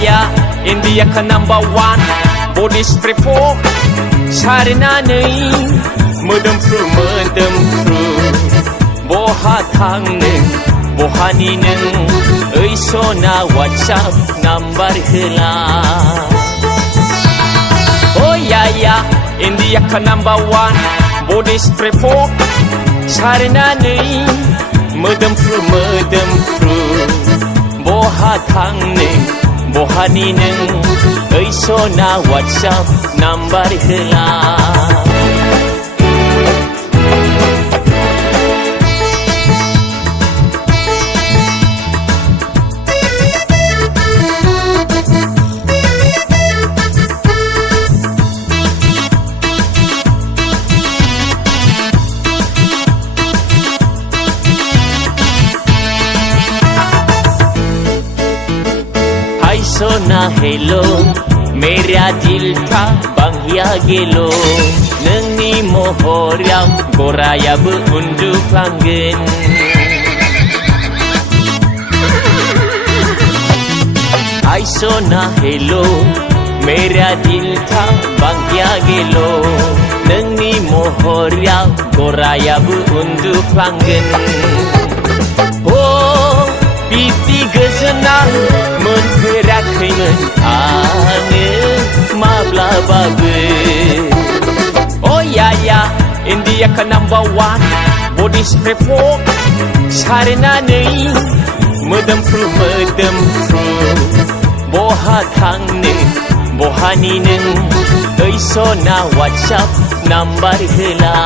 ya India ka number one Body spray for Sarinanai Modomfru Boha thang neng Bohani neng Oi sona WhatsApp number hela Oh ya ya India ka number one Body spray for Sarinanai Modomfru Boha thang neng Bohani neng Oi sona WhatsApp number hela Sona hello Meria dil ka bangya gelo Nengi mohoriang Goraya beunduk langgen Hai sona hello Meria dil ka bangya gelo Nengi mohoriang Goraya beunduk langgen Oh Piti gezenang Mengerakkan angin Mabla bagus Oh ya ya India ka number one Body spray for Sarinanai Modomfru Boha thang neng Bohani neng Oi sona WhatsApp number hela